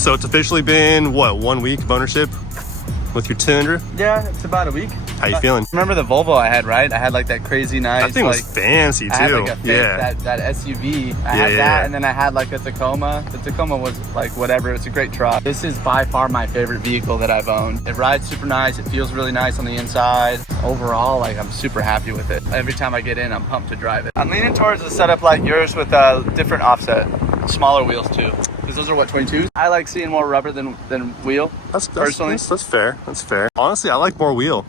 So it's officially been, what, 1 week of ownership with your Tundra? Yeah, it's about a week. How you feeling? Remember the Volvo I had, right? I had like that crazy nice. That thing was fancy too. I had like a fake, that SUV. I had that, and then I had like a Tacoma. The Tacoma was like whatever. It's a great truck. This is by far my favorite vehicle that I've owned. It rides super nice. It feels really nice on the inside. Overall, like I'm super happy with it. Every time I get in, I'm pumped to drive it. I'm leaning towards a setup like yours with a different offset, smaller wheels too. Because those are what, 22s? I like seeing more rubber than wheel. That's personally. That's fair. That's fair. Honestly, I like more wheel.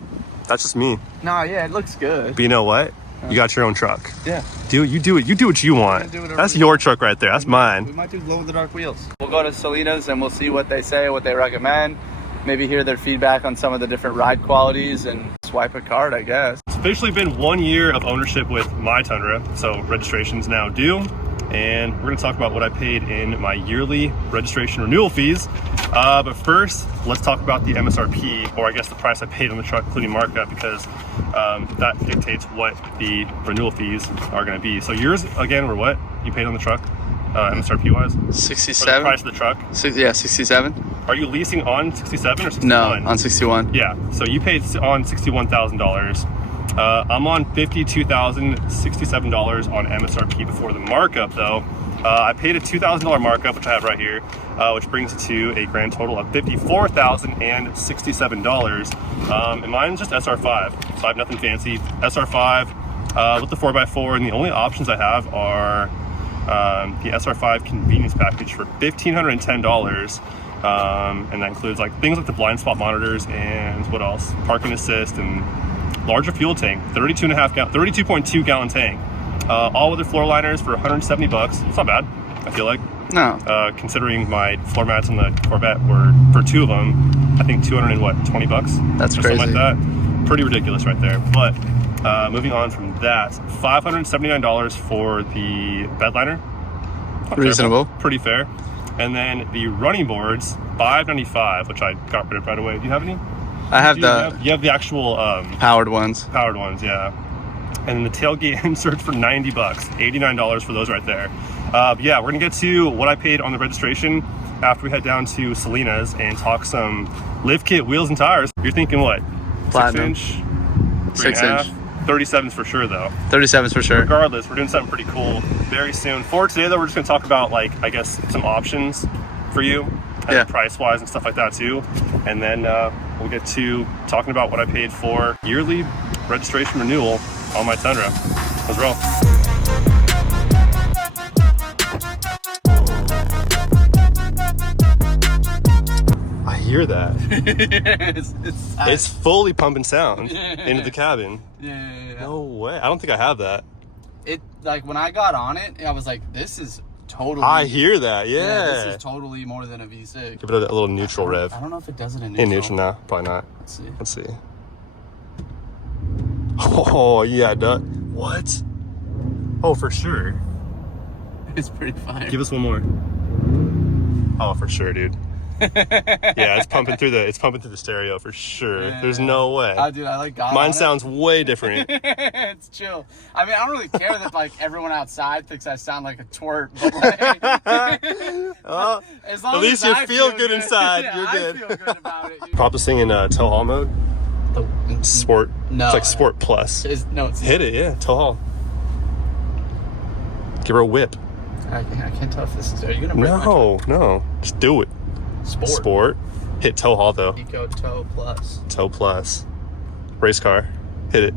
That's just me. No, yeah, it looks good. But you know what? You got your own truck. Yeah. You do what you want. That's your truck right there. That's mine. We might do glow in the dark wheels. We'll go to Salinas and we'll see what they say, what they recommend. Maybe hear their feedback on some of the different ride qualities and swipe a card, I guess. It's officially been 1 year of ownership with my Tundra, so registration's now due. And we're gonna talk about what I paid in my yearly registration renewal fees. But first, let's talk about the MSRP, or I guess the price I paid on the truck, including markup, because that dictates what the renewal fees are gonna be. So yours, again, were what you paid on the truck, MSRP wise? 67. The price of the truck? Yeah, 67. Are you leasing on 67 or 61? No, on 61. Yeah, so you paid on $61,000. I'm on $52,067 on MSRP before the markup though. I paid a $2,000 markup, which I have right here, which brings it to a grand total of $54,067. And mine's just SR5, so I have nothing fancy. SR5 with the 4x4, and the only options I have are the SR5 convenience package for $1,510. And that includes like things like the blind spot monitors and what else? Parking assist and larger fuel tank, 32.2 gallon tank. All weather floor liners for $170. It's not bad, I feel like. No. Considering my floor mats on the Corvette were, for two of them, I think $220. That's or crazy. Something like that. Pretty ridiculous right there. But moving on from that, $579 for the bed liner. Not Reasonable. terrible. Pretty fair. And then the running boards, $595, which I got rid of right away. Do you have any? I have you have the actual powered ones. Powered ones, yeah. And then the tailgate inserts for $90, $89 for those right there. But yeah, we're gonna get to what I paid on the registration after we head down to Salinas and talk some lift kit wheels and tires. You're thinking what? Platinum. 6 inch? 6 inch. 37s for sure though. 37s for sure. Regardless, we're doing something pretty cool very soon. For today though, we're just gonna talk about like, I guess, some options for you. And price wise and stuff like that too. And then we'll get to talking about what I paid for yearly registration renewal on my Tundra. Let's roll. I hear that. It's fully pumping sound into the cabin. Yeah. No way. I don't think I have that. It, like when I got on it, I was like, this is totally. I hear that, yeah. This is totally more than a V6. Give it a little neutral rev. I don't know if it does it in neutral. In neutral, no, probably not. Let's see. Oh, yeah, it does. What? Oh, for sure. It's pretty fire. Give us one more. Oh, for sure, dude. Yeah, it's pumping through the stereo for sure. Yeah. There's no way. Dude, I like God. Mine sounds way different. It's chill. I mean, I don't really care that like everyone outside thinks I sound like a twerp, but like, as long at least as you I feel good inside. Yeah, You're good. I feel good about it. Prop this thing in tow haul mode. Sport. No. It's like Sport Plus. It's Hit it, yeah. Tow haul. Give her a whip. I can't tell if this is. Are you gonna break my No. Just do it. Sport. Hit tow haul though. Eco Tow Plus. Tow Plus. Race car. Hit it.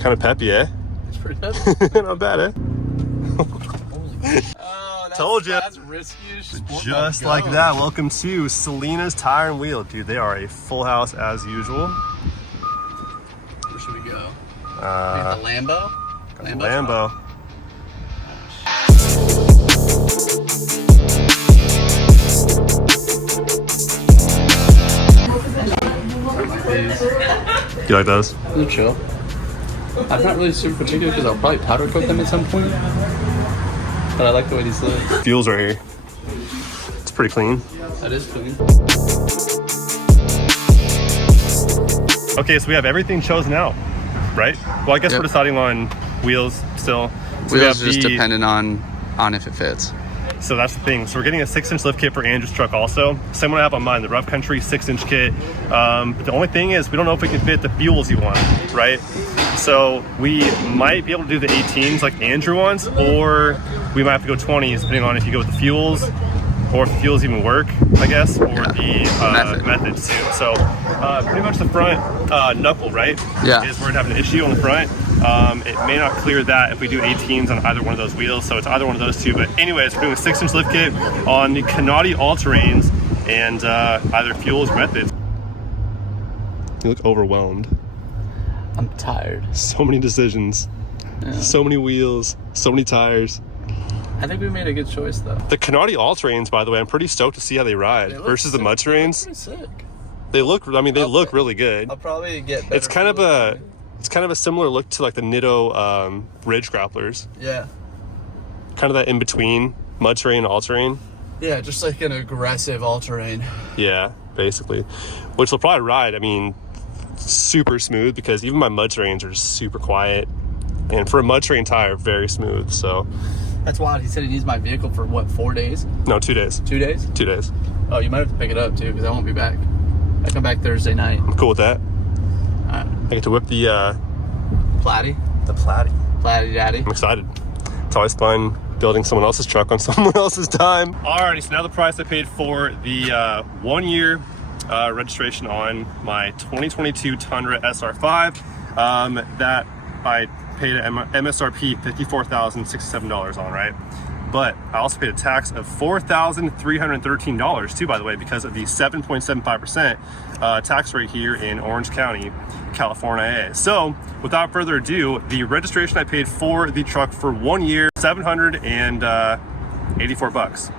Kind of peppy, eh? It's pretty peppy. Not bad, eh? Oh, Told you. That's risky as sport. Just like that. Welcome to Salinas Tire and Wheel. Dude, they are a full house as usual. Where should we go? The Lambo? Lambo. You like those? They're chill. I'm not really super particular because I'll probably powder coat them at some point. But I like the way these look. Fuels right here. It's pretty clean. That is clean. Okay, so we have everything chosen out, right? Well, I guess we're deciding on wheels still. So Wheels are just dependent on on if it fits. So that's the thing. So we're getting a 6-inch lift kit for Andrew's truck also. Same one I have on mine, the Rough Country 6-inch kit. But the only thing is we don't know if we can fit the fuels you want, right? So we might be able to do the 18s like Andrew wants, or we might have to go 20s depending on if you go with the fuels, or if the fuels even work, I guess, or the methods too. So pretty much the front knuckle, right? Yeah. Is where it have an issue on the front. It may not clear that if we do 18s on either one of those wheels, so it's either one of those two. But anyways, we're doing a 6-inch lift kit on the Canati all-terrains and either fuels or methods. You look overwhelmed. I'm tired. So many decisions, so many wheels, so many tires. I think we made a good choice though. The Canati all-terrains, by the way, I'm pretty stoked to see how they ride versus the mud terrains. Pretty sick. They look, I mean, they look really good. I'll probably get better. It's kind of a similar look to like the Nitto Ridge grapplers. Yeah. Kind of that in between mud terrain and all-terrain. Yeah, just like an aggressive all-terrain. Yeah, basically. Which will probably ride, I mean, super smooth, because even my mud terrains are just super quiet. And for a mud terrain tire, very smooth, so. That's wild. He said he needs my vehicle for what, 4 days? No, 2 days. 2 days? 2 days. Oh, you might have to pick it up too, because I won't be back. I come back Thursday night. I'm cool with that. Alright. I get to whip the Platy? the Platy. Platy Daddy. I'm excited. It's always fun building someone else's truck on someone else's time. Alrighty, so now the price I paid for the 1 year registration on my 2022 Tundra SR5 that I paid an MSRP $54,067 on, right? But I also paid a tax of $4,313 too, by the way, because of the 7.75% tax rate here in Orange County, California. So without further ado, the registration I paid for the truck for 1 year, $784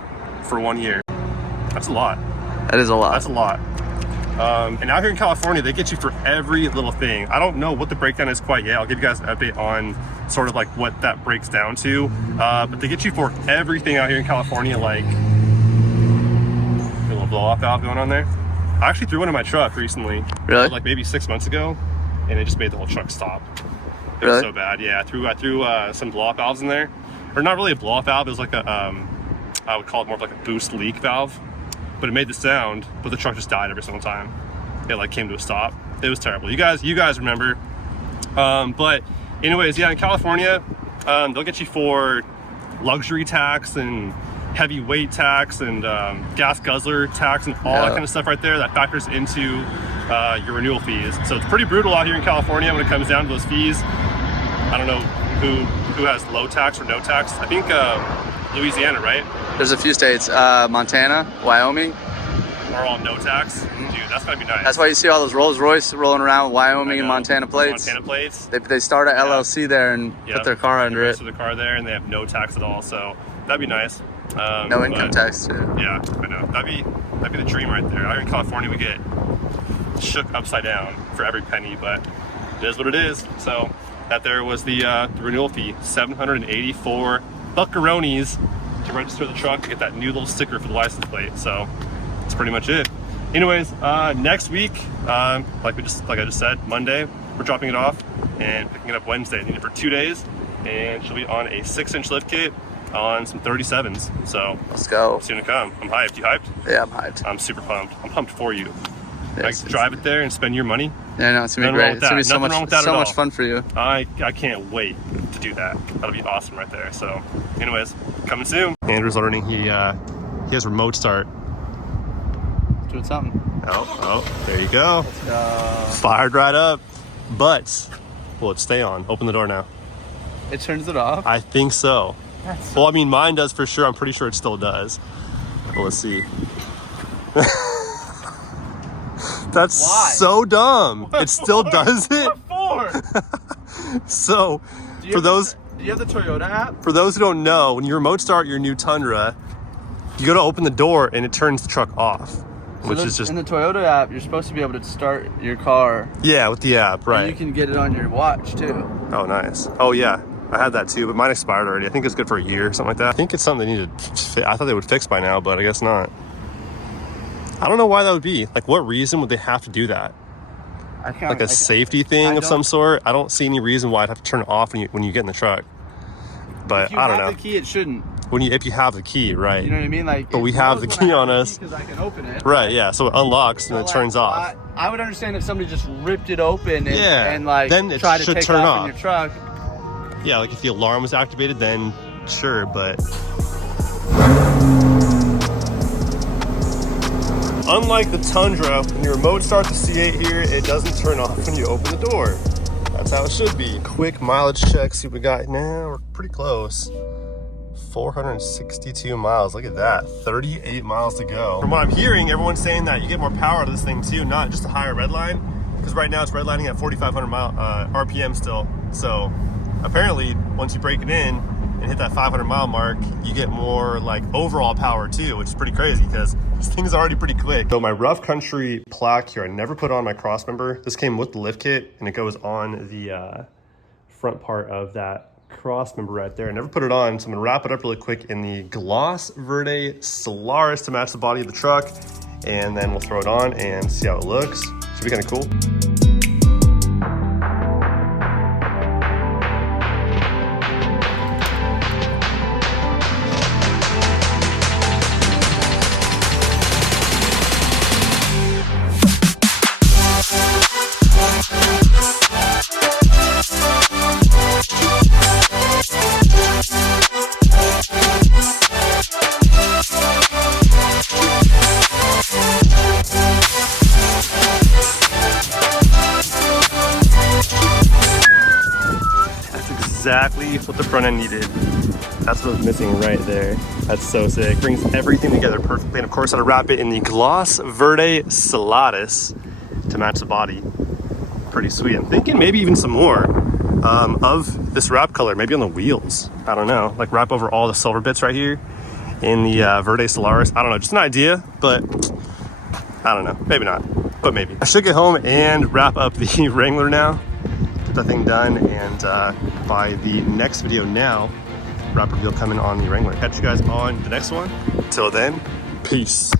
for 1 year. That's a lot. That is a lot. That's a lot. And out here in California, they get you for every little thing. I don't know what the breakdown is quite yet. I'll give you guys an update on sort of like what that breaks down to. But they get you for everything out here in California, like a little blow-off valve going on there. I actually threw one in my truck recently. Really? Like maybe 6 months ago, and it just made the whole truck stop. It Really? was so bad. Yeah, I threw some blow-off valves in there. Or not really a blow-off valve, it was like a, I would call it more of like a boost leak valve. But it made the sound, but the truck just died every single time it like came to a stop. It was terrible. You guys remember. But anyways, yeah, in California, they'll get you for luxury tax and heavy weight tax and gas guzzler tax and all that kind of stuff right there that factors into your renewal fees. So it's pretty brutal out here in California when it comes down to those fees. I don't know who has low tax or no tax. I think Louisiana, right? There's a few states, Montana, Wyoming. Are all no tax. Dude, that's gotta be nice. That's why you see all those Rolls Royce rolling around with Wyoming and Montana plates. Montana plates. They start at LLC there and put their car under it. So the car there, and they have no tax at all. So that'd be nice. No income tax too. Yeah, I know. That'd be the dream right there. Out here in California, we get shook upside down for every penny, but it is what it is. So that there was the renewal fee, $784 buckaroonies to register the truck to get that new little sticker for the license plate. So that's pretty much it. Anyways, next week, like I just said, Monday we're dropping it off and picking it up Wednesday. I need it for 2 days, and she'll be on a 6-inch lift kit on some 37s. So let's go. Soon to come. I'm hyped. You hyped? Yeah, I'm hyped. I'm super pumped. I'm pumped for you. Yes, like drive it there and spend your money. Yeah, no, it's gonna be great. It's gonna be so much fun for you. I can't wait to do that. That'll be awesome right there. So, anyways, coming soon. Andrew's learning. He has remote start. Doing something. Oh, there you go. Fired right up. But will it stay on? Open the door now. It turns it off? I think so. Well, I mean, mine does for sure. I'm pretty sure it still does. Well, let's see. That's Why? so dumb. It still does it. What for? So, do you have the Toyota app? For those who don't know, when you remote start your new Tundra, you go to open the door and it turns the truck off. Which is just in the Toyota app, you're supposed to be able to start your car. Yeah, with the app, right? And you can get it on your watch too. Oh, nice. Oh, yeah. I had that too, but mine expired already. I think it's good for a year or something like that. I think it's something they need to I thought they would fix by now, but I guess not. I don't know why that would be. Like, what reason would they have to do that? Like a safety thing of some sort? I don't see any reason why I'd have to turn it off when you get in the truck. But I don't know. If you have the key, it shouldn't. if you have the key, right? You know what I mean? Like, but we have the key on us because I can open it. Right, yeah, so it unlocks and So, it turns off. I would understand if somebody just ripped it open and, Yeah, and like then it tried to should take turn off off. in your truck. Yeah, like if the alarm was activated, then sure, but unlike the Tundra, when your remote starts the C8 here, it doesn't turn off when you open the door. That's how it should be. Quick mileage check, see what we got now. We're pretty close. 462 miles, look at that. 38 miles to go. From what I'm hearing, everyone's saying that you get more power out of this thing too, not just a higher red line, because right now it's redlining at 4,500 RPM still. So apparently, once you break it in and hit that 500 mile mark, you get more like overall power too, which is pretty crazy because this thing's already pretty quick. So my rough country plaque here, I never put on my cross member. This came with the lift kit and it goes on the front part of that cross member right there. I never put it on, so I'm gonna wrap it up really quick in the Gloss Verde Solaris to match the body of the truck, and then we'll throw it on and see how it looks. Should be kind of cool. Exactly what the front end needed. That's what was missing right there. That's so sick. Brings everything together perfectly. And of course, I had to wrap it in the Gloss Verde Solaris to match the body. Pretty sweet. I'm thinking maybe even some more of this wrap color, maybe on the wheels. I don't know. Like wrap over all the silver bits right here in the Verde Solaris. I don't know, just an idea, but I don't know. Maybe not, but maybe. I should get home and wrap up the Wrangler now. The thing done, and by the next video now, wrap reveal coming on the Wrangler. Catch you guys on the next one. Till then, peace.